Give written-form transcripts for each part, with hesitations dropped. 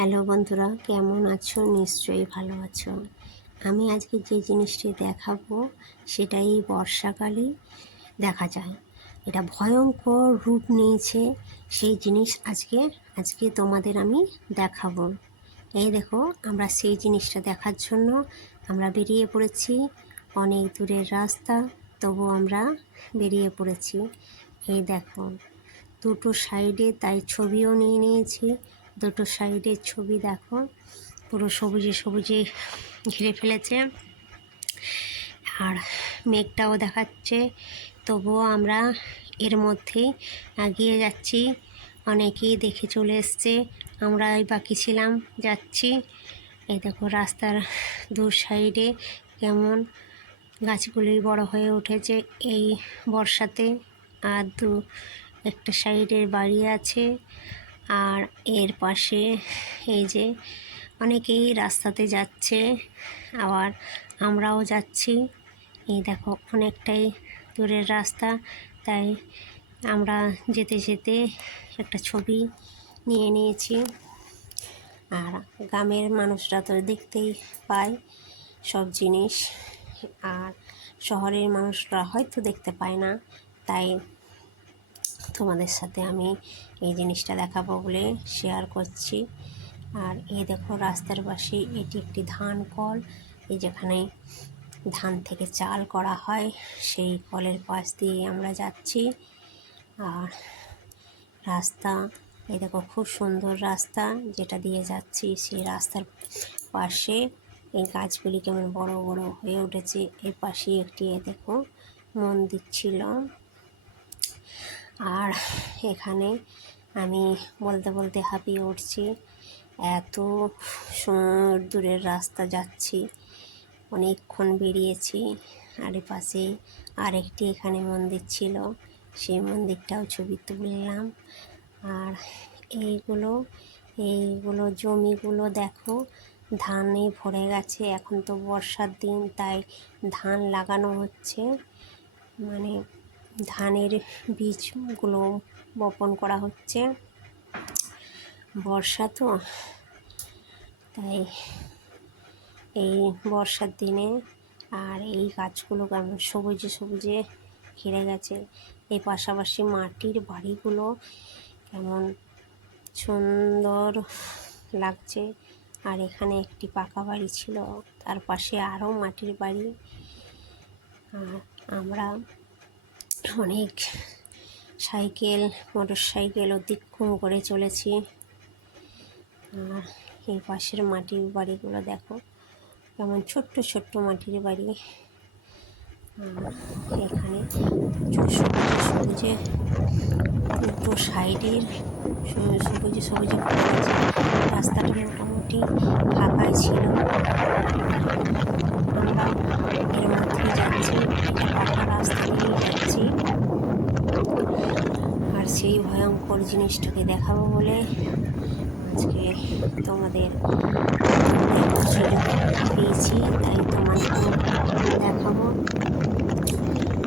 Hello বন্ধুরা, কেমন আছো? নিশ্চয়ই ভালো আছো। আমি আজকে যে জিনিসটি দেখাবো সেটা এই বর্ষাকালে দেখা যায়। এটা ভয়ঙ্কর রূপ নিয়েছে সেই জিনিস আজকে তোমাদের আমি দেখাবো। এই দেখো, আমরা সেই জিনিসটা দেখার জন্য আমরা বেরিয়ে পড়েছি। অনেক দূরের রাস্তা, তবু আমরা বেরিয়ে পড়েছি। এই দেখো, দুটো সাইডে তাই ছবিও নিয়ে নিয়েছি। দুটো সাইডের ছবি দেখো, পুরো সবুজে সবুজে ঘিরে ফেলেছে, আর মেঘটাও দেখাচ্ছে। তবুও আমরা এর মধ্যেই এগিয়ে যাচ্ছি। অনেকেই দেখে চলে এসছে, আমরাই বাকি ছিলাম, যাচ্ছি। এই দেখো, রাস্তার দু সাইডে কেমন গাছগুলি বড় হয়ে উঠেছে এই বর্ষাতে। আর একটা সাইডের বাড়ি আছে, আর এর পাশে এই যে অনেকেই রাস্তাতে যাচ্ছে, আবার আমরাও যাচ্ছি। এই দেখো, অনেকটাই দূরের রাস্তা, তাই আমরা যেতে যেতে একটা ছবি নিয়ে নিয়েছি। আর গ্রামের মানুষরা তো দেখতেই পায় সব জিনিস, আর শহরের মানুষরা হয়তো দেখতে পায় না, তাই তোমাদের সাথে আমি এই জিনিসটা দেখাবো বলে শেয়ার করছি। আর এই দেখো, রাস্তার পাশে এটি একটি ধান কল, এই যেখানে ধান থেকে চাল করা হয়, সেই কলের পাশ দিয়ে আমরা যাচ্ছি। আর রাস্তা, এই দেখো, খুব সুন্দর রাস্তা যেটা দিয়ে যাচ্ছি, সেই রাস্তার পাশে এই গাছগুলি কেমন বড় বড় হয়ে উঠেছে। এর পাশে একটি দেখো মন্দির ছিল। আর এখানে আমি বলতে বলতে হাঁপিয়ে উঠছি, এত দূরের রাস্তা যাচ্ছি, অনেকক্ষণ বেরিয়েছি। আর এ পাশে আরেকটি এখানে মন্দির ছিল, সেই মন্দিরটাও ছবি তুললাম। আর এইগুলো জমিগুলো দেখো ধানে ভরে গেছে। এখন তো বর্ষার দিন, তাই ধান লাগানো হচ্ছে, মানে ধানের বীজগুলো বপন করা হচ্ছে। বর্ষা তো, তাই এই বর্ষার দিনে আর এই গাছগুলো কেমন সবুজে সবুজে ঘিরে গেছে। এই পাশাপাশি মাটির বাড়িগুলো কেমন সুন্দর লাগছে। আর এখানে একটি পাকা বাড়ি ছিল, তার পাশে আরও মাটির বাড়ি। আর আমরা অনেক সাইকেল, মোটর সাইকেল অতিক্রম করে চলেছি। আর এই পাশের মাটির বাড়িগুলো দেখো কেমন ছোট্ট ছোট্ট মাটির বাড়ি। এখানে সবুজে দুটো সাইডের সবুজে সবুজে রাস্তাটা মোটামুটি ফাঁকাই ছিল। আমরা এর মধ্যে যাচ্ছি, পাকা রাস্তা দিয়ে যাচ্ছি। আর সেই ভয়ঙ্কর জিনিসটাকে দেখাবো বলে আজকে তোমাদের সুযোগ পেয়েছি, তাই তোমাদেরকে দেখাবো।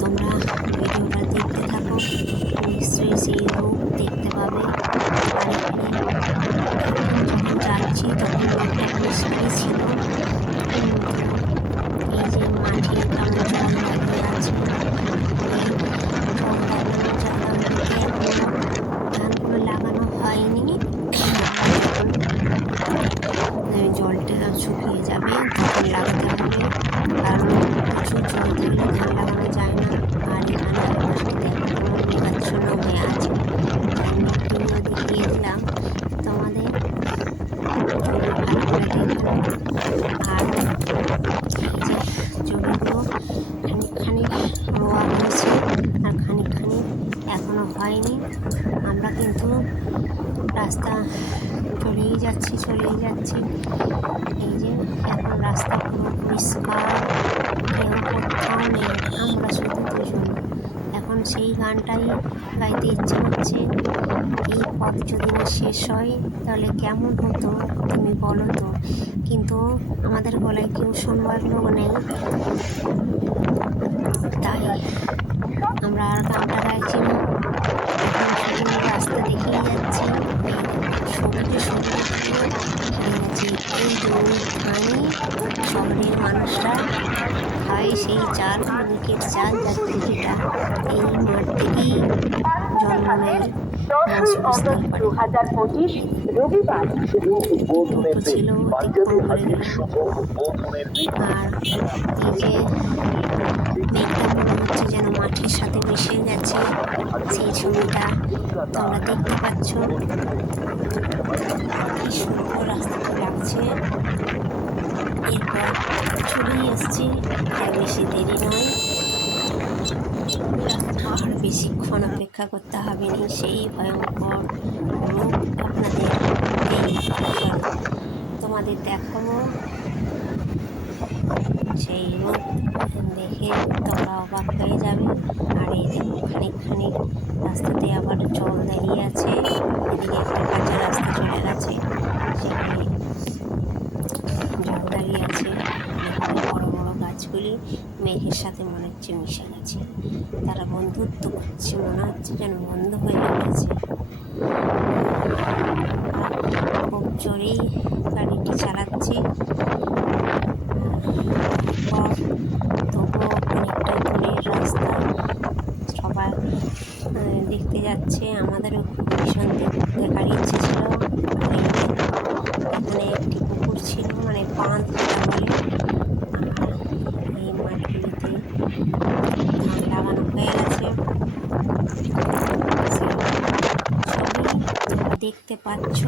তোমরা ভিডিওটা দেখতে থাকো, নিশ্চয়ই সেই রূপ দেখতে পাবে। আর এখানে যখন যাচ্ছি তখন রোডটা পরিষ্কারই ছিল, এই যে মাঠে কেমন জল লাগিয়ে আছে, এই জল লাগানো জায়গাগুলোতে এখনো ধানগুলো লাগানো হয়নি। জলটা শুকিয়ে যাবে তখন লাগাতে হবে, কারণ প্রচুর জল থাকলে ধান লাগানো যায় না। আর এখানে আকাশটা দেখো কেমন মেঘাচ্ছন্ন হয়ে আছে, তাই মেঘটিও দেখিয়ে দিলাম তোমাদের, তোমরা ভালো করে দেখো। আর এই যে জমিগুলো খানিকখানি রোয়া হয়েছে, আর খানিকখানি এখনো হয়নি। আমরা কিন্তু রাস্তা চলেই যাচ্ছি। এই যে এখন রাস্তা পুরো পরিষ্কার, কেউ কোথাও নেই, আমরা শুধু দুজন। এখন সেই গানটাই গাইতে ইচ্ছে হচ্ছে, এই পথ যদি না শেষ হয় তাহলে কেমন হতো তুমি বলো তো। কিন্তু আমাদের গলায় কেউ শুনবার লোক নেই, তাই আমরা আর গানটা গাইছি না। এখন শুধু রাস্তা দেখেই যাচ্ছি। এই দেখো, যে সমুদ্র ঘুরে গেছে। এই জমি ধানই শহরের মানুষরা খায়, সেই চাল, মুখের চাল, যাতে যেটা এই মাঠ থেকেই জন্ম নেয়, বংশবিস্তার করে। টোটো ছিল, অতিক্রম করে গেলাম। আর এই যে মেঘটা মনে হচ্ছে যেন মাঠের সাথে মিশে গেছে, সেই ছবিটা তোমরা দেখতে পাচ্ছ। কি সুন্দর রাস্তাটা লাগছে। এরপর চলেই এসছি, আর বেশি দেরি নয়, আর বেশিক্ষণ অপেক্ষা করতে হবে না। সেই ভয়ঙ্কর রূপ আপনাদের তোমাদের দেখাবো। সেই রূপ দেখে তোমরা অবাক হয়ে যাবে। আর এই দেখো খানিক রাস্তাতে আবার জল দাঁড়িয়ে আছে। এদিকে একটা কাঁচা রাস্তা চলে গেছে, সেখানে জল দাঁড়িয়ে আছে। এখানে বড় বড় গাছগুলি মেঘের সাথে মনে হচ্ছে মিশে গেছে, তারা বন্ধুত্ব করছে, মনে হচ্ছে যেন বন্ধ হয়ে গেছে। খুব জোরেই গাড়িটি চালাচ্ছি। তবুও অনেকটা দূরের রাস্তা, সবাই দেখতে যাচ্ছে। আমাদেরও ভীষণ দেখার ইচ্ছে ছিল। এখানে একটি পুকুর ছিল, মানে বাঁধ বলে। এই মাঠগুলিতে ধান লাগানো হয়ে গেছে। ছবি দেখতে পাচ্ছ,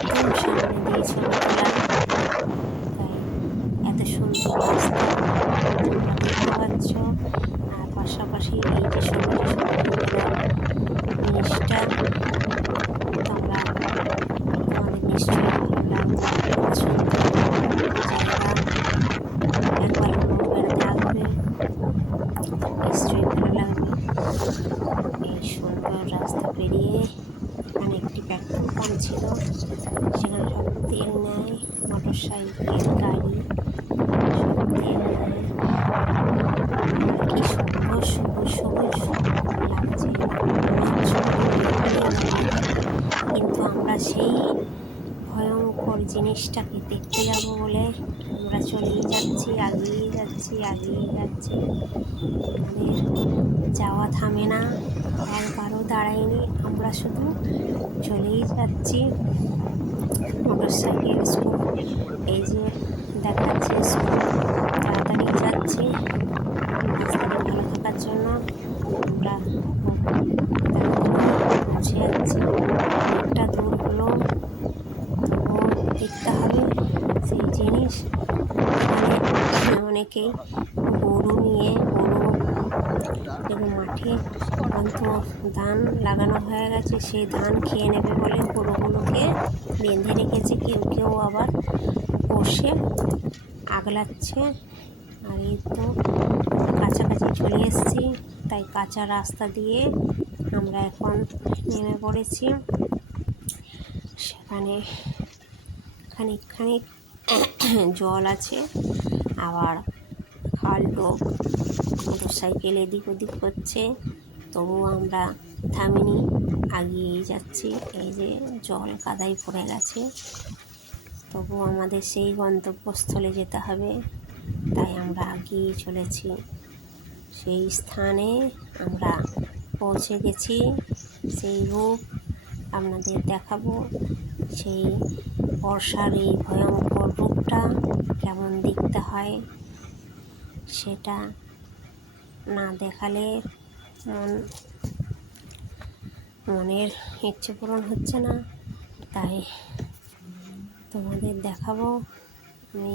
একদম সামনে দিয়ে ছবি তোলা, তাই এত সুন্দর রাস্তা তোমরা দেখতে পাচ্ছ। আর পাশাপাশি এই যে সবুজ জিনিসটা তোমরা তোমাদের নিশ্চয়ই ভালো লাগবে। সুন্দর জায়গা, একবার বেড়াতে আসবে, নিশ্চয়ই ভালো লাগবে। এই সুন্দর রাস্তা পেরিয়ে এখানে একটি পেট্রোল পাম্প ছিল, সেখানে সব তেল নেয়, মোটর সাইকেল, গাড়ি সব তেল নেয়। কি সুন্দর সবুজ সবুজ লাগছে, কিন্তু আমরা সেই ভয়ঙ্কর জিনিসটাকে দেখতে যাব বলে আমরা চলেই যাচ্ছি, আগিয়ে যাচ্ছি। আমাদের যাওয়া থামে না, একবারও দাঁড়ায়নি, আমরা শুধু চলেই যাচ্ছি। মোটর সাইকেল, স্কুল, এই যে দেখাচ্ছে স্কুল, তাড়াতাড়ি যাচ্ছি রাস্তাটা ভালো থাকার জন্য। আমরা পৌঁছে যাচ্ছি, অনেকটা দূর হলো, তবুও দেখতে হবে সেই জিনিস। এখানে অনেকেই গরু নিয়ে, গরু মাঠে অন্ত ধান লাগানো হয়ে গেছে, সেই ধান খেয়ে নেবে বলে গরুগুলোকে বেঁধে রেখেছে। কেউ কেউ আবার বসে আগলাচ্ছে। আর এই তো কাছাকাছি চলে এসেছি, তাই কাঁচা রাস্তা দিয়ে আমরা এখন নেমে পড়েছি। সেখানে খানিক জল আছে, আবার খাল ডোব, মোটর সাইকেল এদিক ওদিক করছে, তবুও আমরা থামিনি, আগিয়েই যাচ্ছি। এই যে জল কাদায় পড়ে গেছে, তবু আমাদের সেই গন্তব্যস্থলে যেতে হবে, তাই আমরা আগিয়ে চলেছি। সেই স্থানে আমরা পৌঁছে গেছি, সেই রূপ আপনাদের দেখাবো। সেই বর্ষার এই ভয়ঙ্কর রূপটা কেমন দেখতে হয়, সেটা না দেখালে মনের ইচ্ছে পূরণ হচ্ছে না, তাই তোমাদের দেখাবো। আমি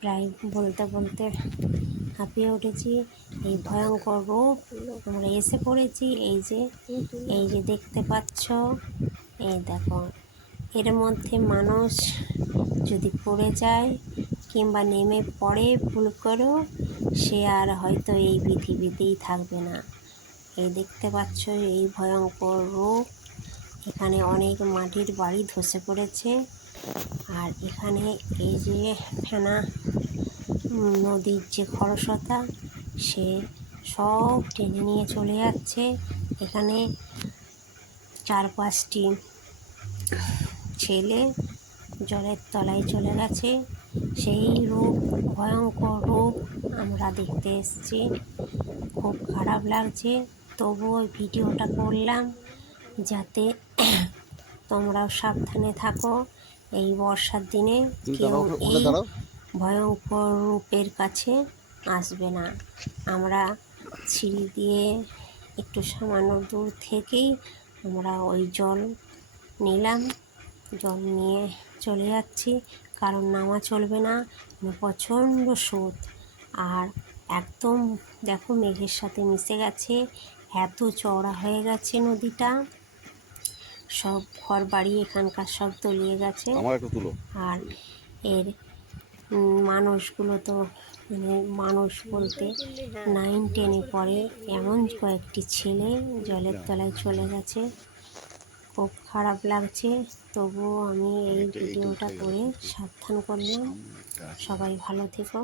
প্রায় বলতে হাঁপিয়ে উঠেছি। এই ভয়ঙ্কর রূপ আমরা এসে পড়েছি। এই যে দেখতে পাচ্ছ, এই দেখো, এর মধ্যে মানুষ যদি পড়ে যায় কিংবা নেমে পড়ে ভুল করেও, সে আর হয়তো এই পৃথিবীতেই থাকবে না। এই দেখতে পাচ্ছ এই ভয়ঙ্কর রূপ। এখানে অনেক মাটির বাড়ি ধসে পড়েছে। আর এখানে এই যে ফেনা নদীর যে খরস্রোতা, সে সব টেনে নিয়ে চলে যাচ্ছে। এখানে 4-5টি ছেলে জলের তলায় চলে গেছে। সেই রূপ, ভয়ঙ্কর রূপ আমরা দেখতে এসেছি। খুব খারাপ লাগছে, তবুও ভিডিওটা করলাম যাতে তোমরাও সাবধানে থাকো। এই বর্ষার দিনে কেউ এই ভয়ঙ্কর রূপের কাছে আসবে না। আমরা সিঁড়ি দিয়ে একটু সামান্য দূর থেকেই আমরা ওই জল নিলাম, জল নিয়ে চলে যাচ্ছি, কারণ নামা চলবে না, প্রচণ্ড স্রোত। আর একদম দেখো মেঘের সাথে মিশে গেছে, এত চওড়া হয়ে গেছে নদীটা, সব ঘর বাড়ি এখানকার সব তলিয়ে গেছে। আর এর মানুষগুলো তো মানে মানুষ বলতে 9-10-এ পড়ে এমন কয়েকটি ছেলে জলের তলায় চলে গেছে। খুব খারাপ লাগছে, তবুও আমি এই ভিডিওটা করে সাবধান করলাম। সবাই ভালো থেকো।